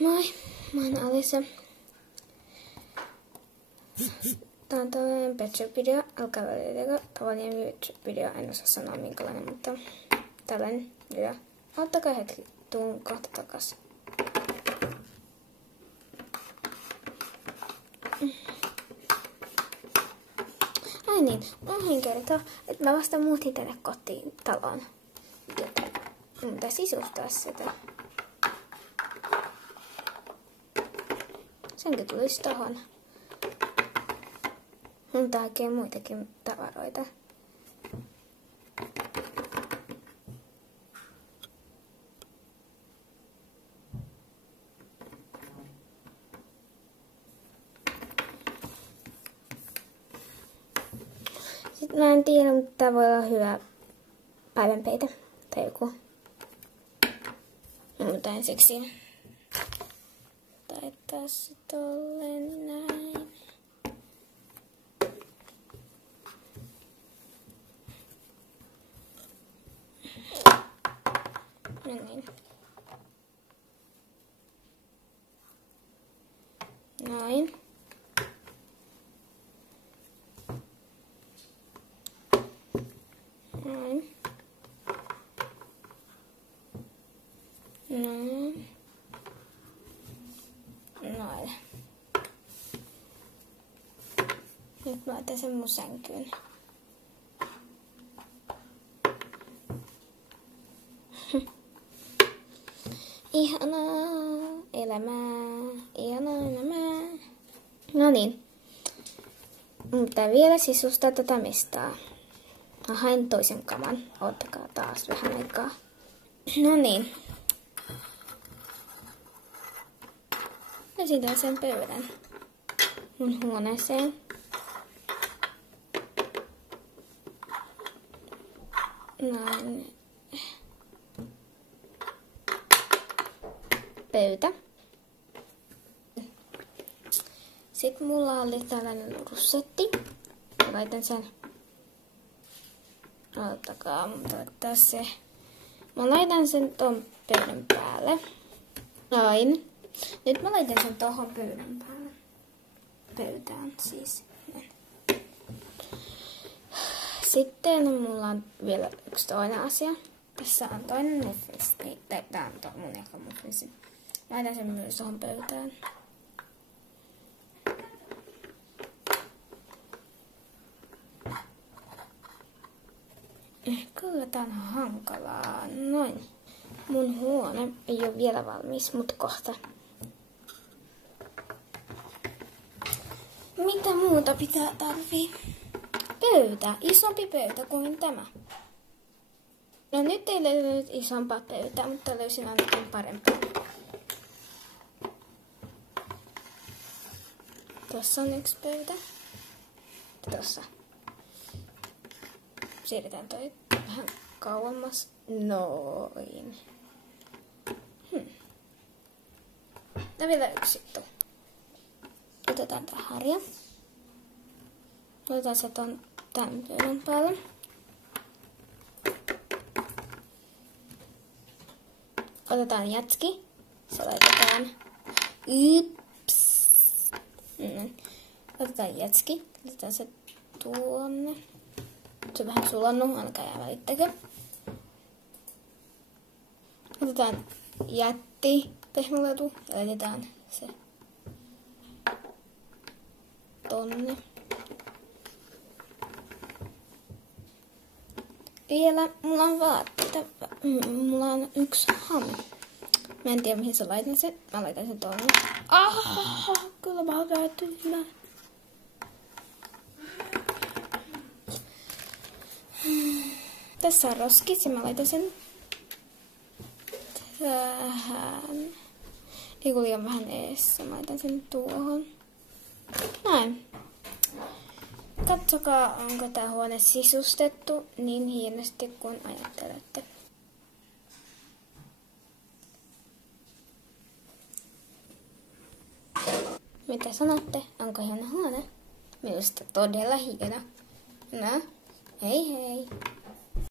Moi, mä oon Alisa. Tää on tällainen Pet Shop-video. Alkaa välillä tavallinen YouTube-video. En osaa sanoa minkälainen, mutta tällainen video. Ottakaa hetki, tuun kohta takas. Ai niin, unohdin kertoa, että mä vasta muutin tänne kotiin taloon. Joten mun pitää sisustaa sitä. Senkä tulisi tohon. Mun tääkin muitakin tavaroita. Sitten mä en tiedä, mutta tää voi olla hyvä päivänpeite tai joku. Mutta ensiksi taittaa se tolleen näin. No niin. Noin. Noin. Noin. Noin. Nyt mä laitan sen mun sänkyyn. Ihanaa elämää, ihanaa elämää. No niin. Mutta vielä sisustaa tätä mestaa. Mä haen toisen kaman. Ottakaa taas vähän aikaa. No niin. Esitän sen pöydän mun huoneeseen. Näin. Pöytä. Sitten mulla oli tällainen russetti. Laitan sen. Ottakaa, mutta se. Mä laitan sen ton pöydän päälle. Noin. Nyt mä laitan sen tohon pöydän päälle. Pöytään siis. Sitten mulla on vielä yksi toinen asia. Tässä on toinen muffins. Tää on mun eka muffinsi. Laitan sen myös tohon pöytään. Kyllä tää on hankalaa. Noin. Mun huone ei ole vielä valmis, mutta kohta. Mitä muuta pitää tarvii? Pöytä. Isompi pöytä kuin tämä. No nyt ei löytynyt isompaa pöytää, mutta löysin ainakin parempaa. Tuossa on yksi pöytä. Tuossa. Siirretään toi vähän kauemmas. Noin. No vielä yksi juttu. Otetaan tää harja. Otetaan se ton tän pöydän päälle. Otetaan jätski. Se laitetaan. Otetaan jätski. Otetaan se tuonne. Se on vähän sulannut, alkaa jää välittäkö. Otetaan jätti pehmolatu ja laitetaan se tonne. Vielä mulla on vaatteita. Mulla on yksi hame. Mä en tiedä mihin sä laitan sen. Mä laitan sen tonne. Kyllä mä oon tyhmä. Tässä on roskis ja mä laitan sen tähän. Ei kun liian vähän eessä. Mä laitan sen tuohon. Näin. Katsokaa, onko tää huone sisustettu niin hienosti kuin ajattelette. Mitä sanotte? Onko hieno huone? Minusta todella hieno. No, hei hei.